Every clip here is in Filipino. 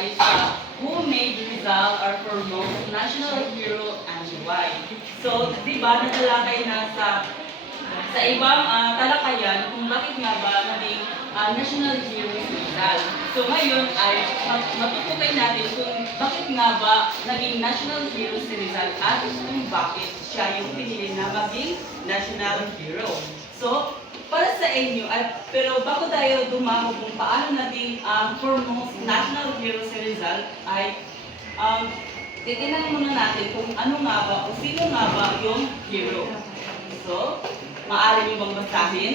ay who made Rizal our foremost national hero and why? So, di ba, natalakay na sa ibang talakayan kung bakit nga ba naging national hero si Rizal. So ngayon ay matutukoy natin kung bakit nga ba naging national hero si Rizal at kung bakit siya yung pinili na maging national hero. So, para sa inyo, pero bago tayo dumako kung paano naging foremost national hero si Rizal, ay titignan muna natin kung ano nga ba o sino nga ba yung hero. So, maaari niyo bang basahin?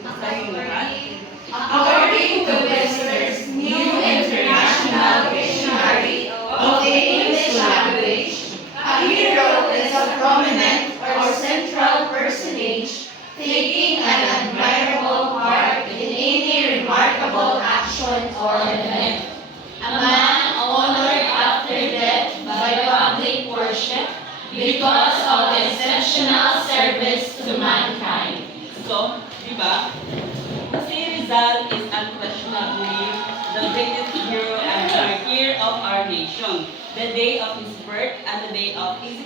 Basahin mo ba? According to Webster's New International Dictionary of the English Language, a hero is a prominent or central personage taking an admirable part in any remarkable action or event. A man honored after death by public worship because of exceptional service to mankind. So, di ba? Si Rizal is unquestionably the greatest hero and martyr of our nation. The day of his birth and the day of his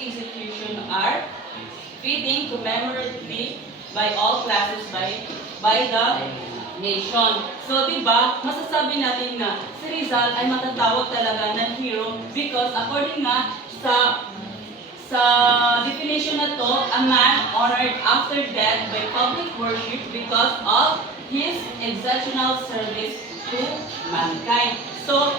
execution are fitting commemoratively by all classes by the nation. So, di ba, masasabi natin na si Rizal ay matatawag talaga ng hero because according nga sa definition na to, a man honored after death by public worship because of his exceptional service to mankind. So,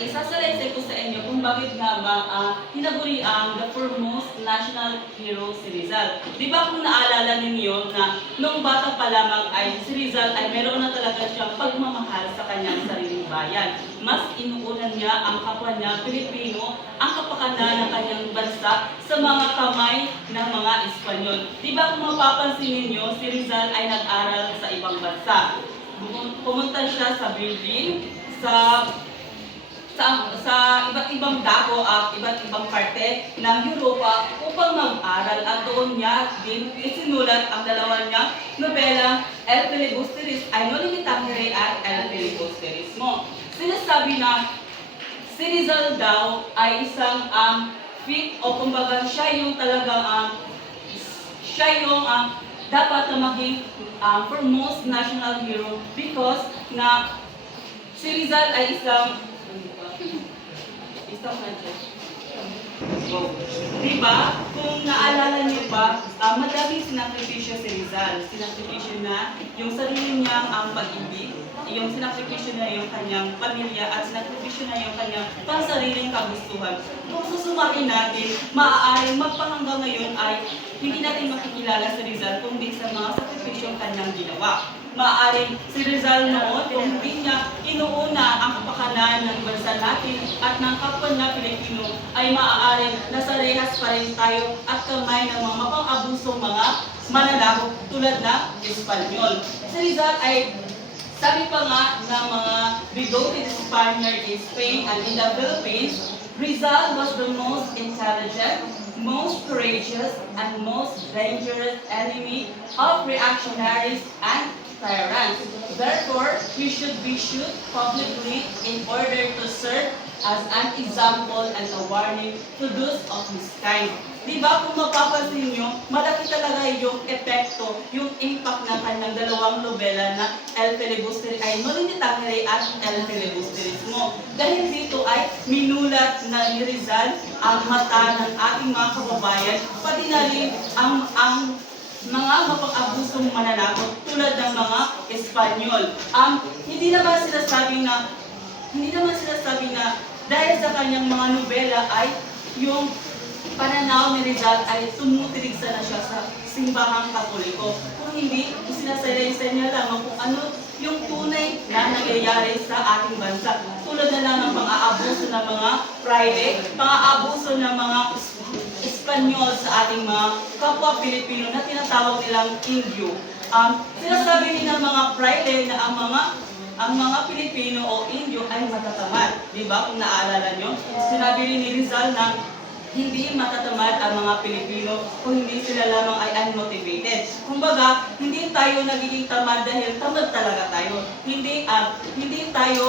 isasalensay ko sa inyo kung bakit nga ba tinaguri ang the foremost national hero si Rizal. Di ba kung naalala ninyo na nung bata pa lamang ay si Rizal ay meron na talaga siyang pagmamahal sa kanyang sariling bayan. Mas inuunan niya ang kapwa niya, Pilipino, ang kapakanan ng kanyang bansa sa mga kamay ng mga Espanyol. Di ba kung mapapansin ninyo, si Rizal ay nag-aral sa ibang bansa. Pumunta siya sa Berlin, sa iba't ibang dako at iba't ibang parte ng Europa upang mag-aral at doon niya din isinulat ang dalawa niyang nobela, El Filibusteris, ay no limitangere at El Filibusterismo. Sinasabi na si Rizal daw ay isang fit o kumbaga siya yung talagang siya yung dapat na maging foremost national hero because na si Rizal ay isang diba? Kung naalala niyo ba, madaming sinakripisyo si Rizal. Sinakripisyo na yung sarili niyang pag-ibig, yung sinakripisyo na yung kanyang pamilya, at sinakripisyo na yung kanyang pansariling kagustuhan. Kung susumahin natin, maaaring magpahanggang ngayon ay hindi natin makikilala si Rizal kundi sa mga sakripisyong kanyang ginawa. Maaaring si Rizal noon, kung hindi niya inuuna ang kapakanan ng bansa natin at ng kapwa na Pilipino, ay maaaring nasa rehas pa rin tayo at kamay ng mga mapang-abusong mga mananakop tulad na Espanyol. Si Rizal ay sabi pa nga ng mga bigoted Spaniard in Spain and in the Philippines, Rizal was the most intelligent, most courageous, and most dangerous enemy of reactionaries and tyrants. Therefore, he should be shot publicly in order to serve as an example and a warning to those of his kind. Diba kung mapapansin nyo, malaki talaga yung epekto, yung impact ng kanyang dalawang nobela na El Filibusteris ay No Limitangere at El Filibusterismo. Dahil dito ay minulat na ni Rizal ang mata ng ating mga kababayan, pati na rin ang mga mapang-abusong mananakot tulad ng mga Espanyol. Hindi naman sinasabi na dahil sa kanyang mga nobela ay yung pananaw ni Rizal ay tumutilig na siya sa simbahang Katoliko. Kung hindi, sinasalaysay niya lamang kung ano yung tunay na nangyayari sa ating bansa. Tulad na lang ng pang-aabuso ng mga Friday, pang-aabuso ng mga Espanyol sa ating mga kapwa Pilipino na tinatawag nilang Indio. Sinasabi din ng mga Friday na ang mga Pilipino o Indio ay matatamad. Di ba? Kung naaalala nyo, sinabi rin ni Rizal na hindi matatamad ang mga Pilipino kung hindi sila lamang ay unmotivated. Kumbaga, hindi tayo nagiging tamad dahil tamad talaga tayo. Hindi tayo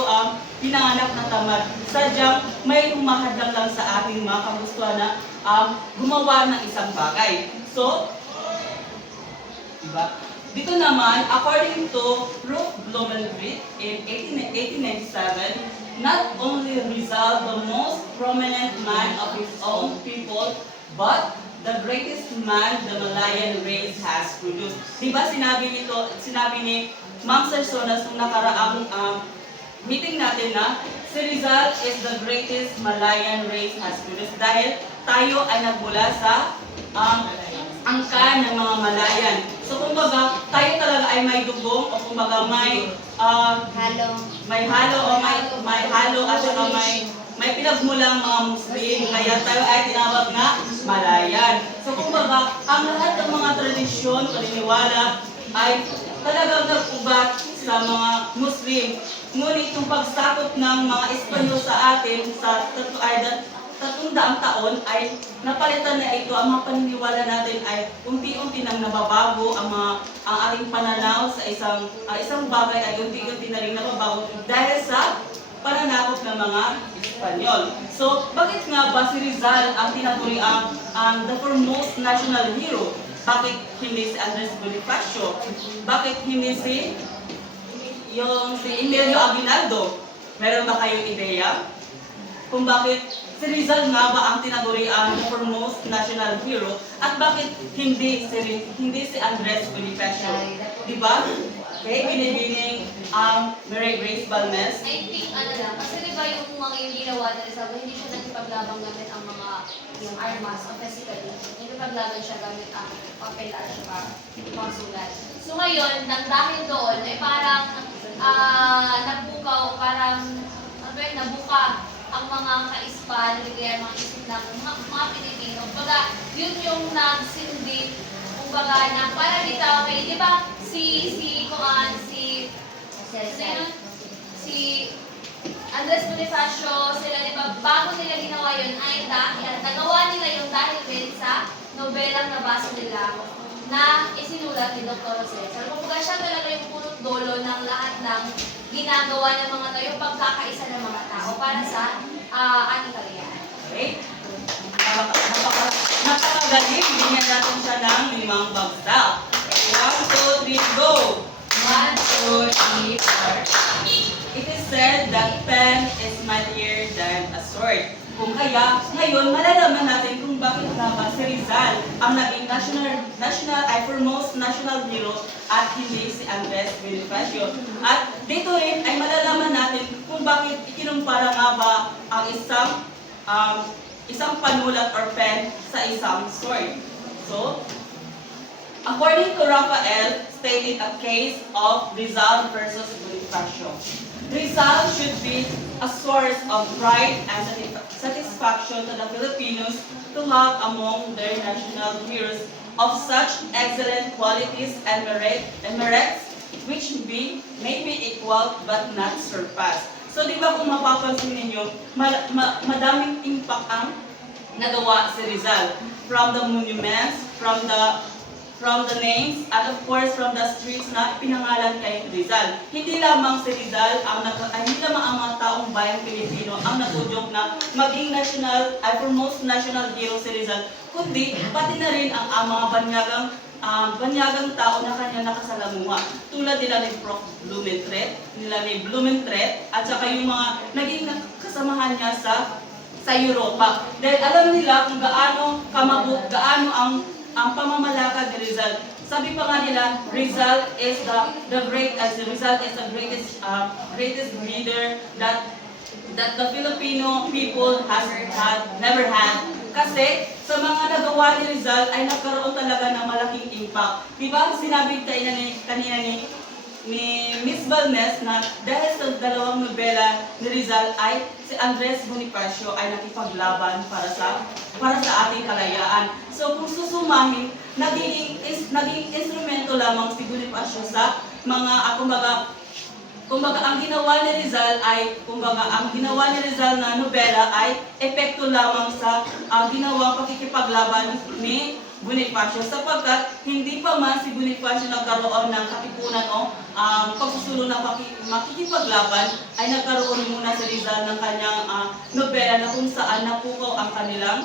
pinanganak na tamad. Sadyang may humahadlang lang sa ating mga kagustuhan na gumawa ng isang bagay. So, diba? Dito naman, according to Ruth Blumentritt in 1897, not only Rizal the most prominent man of his own people, but the greatest man the Malayan race has produced. Diba sinabi ni Ma'am Sarsonas nung nakaraang meeting natin na si Rizal is the greatest Malayan race has produced dahil tayo ay nagmula sa angka ng mga Malayan. So kumbaga, tayo talaga ay may dugong o kumbaga may halo o may halo at saka may pinagmulang mga Muslim. Kaya tayo ay tinawag na Malayan. So kumbaga, ang lahat ng mga tradisyon, paniniwala ay talagang nag-ubat sa mga Muslim. Ngunit yung pagsakop ng mga Espanyol sa atin sa 300 taon ay napalitan na ito. Ang mga paniniwala natin ay unti-unti nang nababago. Ang ating pananaw sa isang bagay ay unti-unti na rin nababago dahil sa pananakop ng mga Espanyol. So, bakit nga ba si Rizal ang tinaguri ang the foremost national hero? Bakit hindi si Andres Bonifacio? Bakit hindi si Emilio Aguinaldo? Meron ba kayong ideya? Kung bakit si Rizal nga ba ang tinaguri ang foremost national hero at bakit hindi si Andres Bonifacio? Di ba? Okay, binibining Mary Grace Balmes. I think kasi di ba yung mga yung ginawa na Rizal, hindi siya nagpaglaban gamit ang mga yung armas o physically. Nagpaglaban siya gamit ang papel at saka konsulat. So ngayon, nang dahil doon, ay parang nabuka ang mga kaispan, mga isip ng mga Pilipino. Kumbaga, yun yung nagsindi, kumbaga, na para dito, okay, di ba, si Andres Bonifacio, sila, di ba, bago nila ginawa yun, ay nagawa nila yung dahil din sa nobelang nabasa nila na isinulat ni Dr. Jose. So, kumbaga siya talaga yung punot dulo ng lahat ng ginagawa ng mga tayo, pagkakaisa ng mga tao para sa ating kaliyahan. Okay? Napakagaling. Binigyan natin siya ng 5 bagsak. 1, 2, 3, go! 1, 2, 3, 4. It is said that pen is mightier than a sword. Kung kaya, ngayon, malalaman natin kung bakit nga ba si Rizal ang naging foremost national hero at hindi si Andres Bonifacio. At dito rin ay malalaman natin kung bakit ikinumpara nga ba ang isang panulat or pen sa isang sword. So, according to Rafael, stated a case of Rizal versus Bonifacio. Rizal should be a source of pride and satisfaction to the Filipinos to have among their national heroes of such excellent qualities and merits which may be equal but not surpassed. So di ba kung mapapansin ninyo, madaming impact ang nagawa si Rizal. From the monuments, from the names, at of course from the streets na pinangalan kay Rizal. Hindi lamang si Rizal hindi lamang ang mga taong bayang Pilipino ang natudyok na maging foremost national hero si Rizal, kundi pati na rin ang mga banyagang tao na kanya nakasalamuha. Tulad nila ni Prof. Blumentritt, at saka yung mga naging kasamahan niya sa Europa. Dahil alam nila kung gaano ang pamamalakad ni Rizal. Sabi pa nga nila, Rizal is the greatest leader that the Filipino people never had. Kasi sa mga nagawa ni Rizal ay nagkaroon talaga ng malaking impact. Diba sinabi kanina ni Miss Balmes na dahil sa dalawang nobela ni Rizal ay si Andres Bonifacio ay nakipaglaban para sa ating kalayaan. So kung susumahin, naging instrumento lamang si Bonifacio sa mga kumbaga ang ginawa ni Rizal na nobela ay epekto lamang sa ginawang pakikipaglaban ni Bonifacio, sapagkat hindi pa man si Bonifacio nagkaroon ng katipunan o pagsusulong ng makikipaglaban, ay nagkaroon muna si Rizal ng kanyang nobela na kung saan napukaw ang kanilang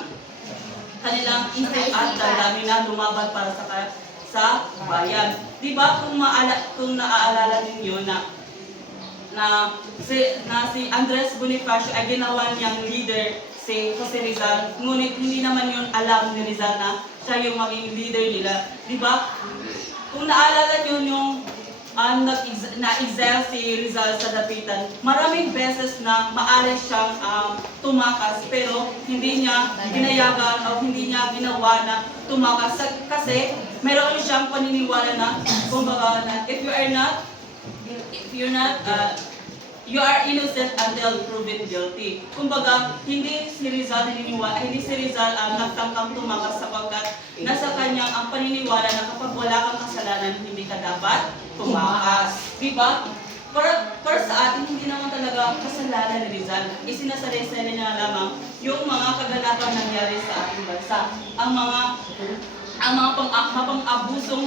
isip at damdamin na lumaban para sa bayan. Di ba kung naaalala ninyo na si Andres Bonifacio ay ginawa niyang leader si Jose Rizal, ngunit hindi naman yun alam ni Rizal na siya yung maging leader nila. Di ba? Kung naalala nyo yung na-exile si Rizal sa Dapitan, maraming beses na maaari siyang tumakas, pero hindi niya ginayagan o hindi niya ginawa na tumakas kasi meron siyang paniniwala na kumbaga na if you are innocent until proven guilty. Kumbaga, hindi si Rizal nagtangkang tumakas sapagkat nasa kanyang ang paniniwala na kapag wala kang kasalanan, hindi ka dapat tumakas. Diba? Para sa atin, hindi naman talaga kasalanan ni Rizal. Isinasalaysay niya lamang yung mga kaganapan nangyari sa ating bansa. Ang mga pang-abusong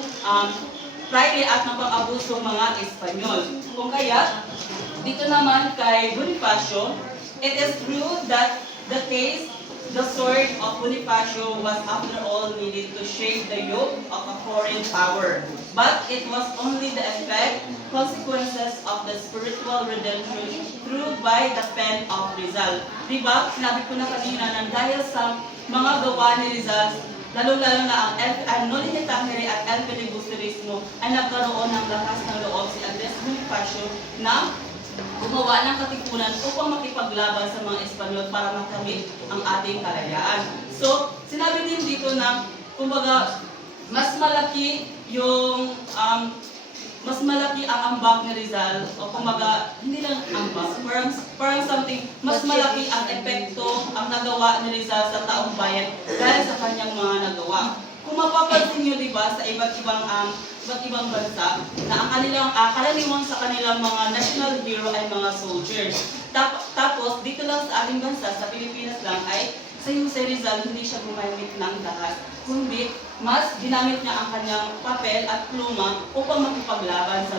Friday at napang-abusong mga Espanyol. Kung kaya, dito naman kay Bonifacio, it is true that the sword of Bonifacio was after all needed to shake the yoke of a foreign power. But it was only the consequences of the spiritual redemption through by the pen of Rizal. Diba? Sinabi ko na kanina na dahil sa mga gawa ni Rizal, lalo-lalo na ang Noli Tangere at El Filibusterismo ay nagkaroon ng lakas ng loob si Andres Bonifacio na gumawa ng katipunan upang makipaglaban sa mga Espanyol para makamit ang ating kalayaan. So, sinabi din dito na, kumbaga, mas malaki ang ambag ni Rizal, o kumbaga, hindi lang ambag, parang something, mas malaki ang epekto ang nagawa ni Rizal sa taong bayan dahil sa kanyang mga nagawa. Kung mapapansin nyo, diba, sa iba't ibang bansa, na ang karaniwan sa kanilang mga national hero ay mga soldiers. Tapos, dito lang sa ating bansa, sa Pilipinas lang, ay sa Jose Rizal, hindi siya gumamit ng lahat, kundi mas ginamit niya ang kanyang papel at pluma upang makipaglaban sa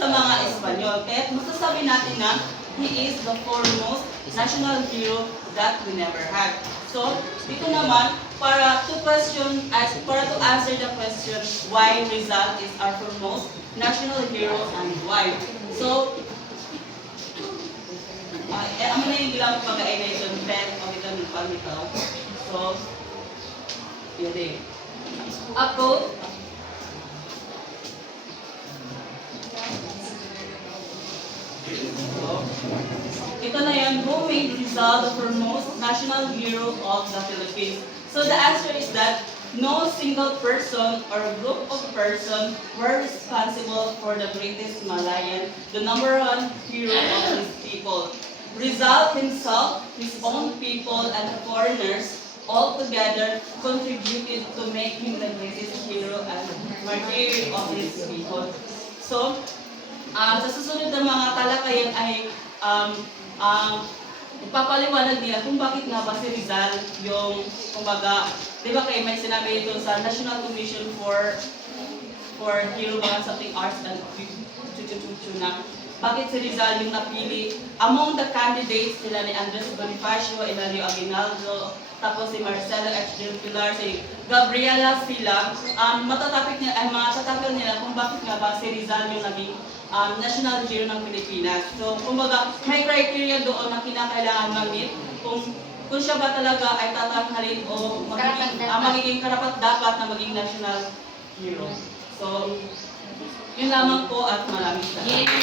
mga Espanyol. Kaya masasabi natin na he is the foremost national hero that we never had. So, dito naman, para to answer the question why Rizal is our foremost national hero and why. So, ang mga yung gilang pag-aination pen o ito ng pag-itaw. So, yun din. Ako, ito na yan, who made Rizal the foremost national hero of the Philippines? So the answer is that no single person or group of persons were responsible for the greatest Malayan, the #1 hero of his people. Rizal himself, his own people, and the foreigners all together contributed to make him the greatest hero and martyr of his people. So, sa susunod na mga talakayan ay ipapaliwanag niya kung bakit nga ba si Rizal yung, kumbaga, di ba kayo may sinabi ito sa National Commission for Hero ba something arts and na bakit si Rizal yung napili among the candidates nila ni Andres Bonifacio, Hilario Aguinaldo, tapos si Marcelo H. Del Pilar, si Gabriela Sila, mga tatakil nila kung bakit nga ba si Rizal yung naging national hero ng Pilipinas. So, kumbaga, may criteria doon na kinakailangan mag-meet kung siya ba talaga ay tatanghalin o magiging karapat-dapat na maging national hero. So, yun lamang po at maraming salamat.